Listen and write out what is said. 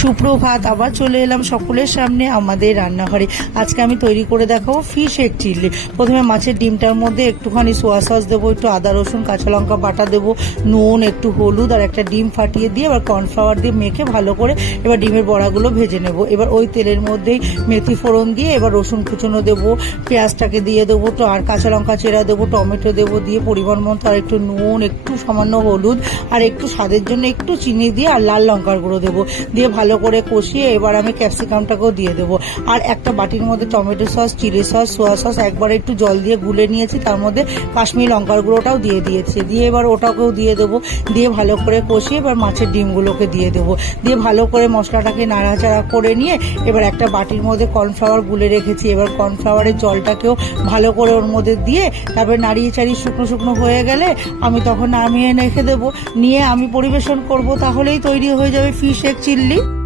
সুপ্রভাত, আবার চলে এলাম সকলের সামনে আমাদের রান্নাঘরে। আজকে আমি তৈরি করে দেখাবো ফিশ এগ চিল্লি প্রথমে মাছের ডিমটার মধ্যে একটুখানি সোয়া সস দেবো, একটু আদা, রসুন, কাঁচা লঙ্কা বাটা দেবো, নুন, একটু হলুদ আর একটা ডিম ফাটিয়ে দিয়ে এবার কর্নফ্লাওয়ার দিয়ে মেখে ভালো করে এবার ডিমের বড়াগুলো ভেজে নেব। এবার ওই তেলের মধ্যেই মেথি ফোড়ন দিয়ে এবার রসুন কুচনো দেবো, পেঁয়াজটাকে দিয়ে দেবো, তো আর কাঁচা লঙ্কা চেরা দেবো, টমেটো দেবো দিয়ে পরিমাণ মতো আর একটু নুন, একটু সামান্য হলুদ আর একটু স্বাদের জন্য একটু চিনি দিয়ে আর লাল লঙ্কার গুঁড়ো দেবো। দিয়ে ভালো করে কষিয়ে এবার আমি ক্যাপসিকামটাকেও দিয়ে দেবো। আর একটা বাটির মধ্যে tomato sauce, chilli sauce, soya sauce, একবার একটু জল দিয়ে গুলে নিয়েছি, তার মধ্যে কাশ্মীরি লঙ্কার গুঁড়োটাও দিয়ে দিয়েছি। দিয়ে এবার ওটাকেও দিয়ে দেবো। দিয়ে ভালো করে কষিয়ে এবার মাছের ডিমগুলোকে দিয়ে দেবো। দিয়ে ভালো করে মশলাটাকে নাড়াচাড়া করে নিয়ে এবার একটা বাটির মধ্যে কর্নফ্লাওয়ার গুলে রেখেছি। এবার কর্নফ্লাওয়ারের জলটাকেও ভালো করে ওর মধ্যে দিয়ে তারপরে নাড়িয়ে চাড়িয়ে শুকনো শুকনো হয়ে গেলে আমি তখন নামিয়ে রেখে দেবো। নিয়ে আমি পরিবেশন করব, তাহলেই তৈরি হয়ে যাবে ফিশ এক চিল্লি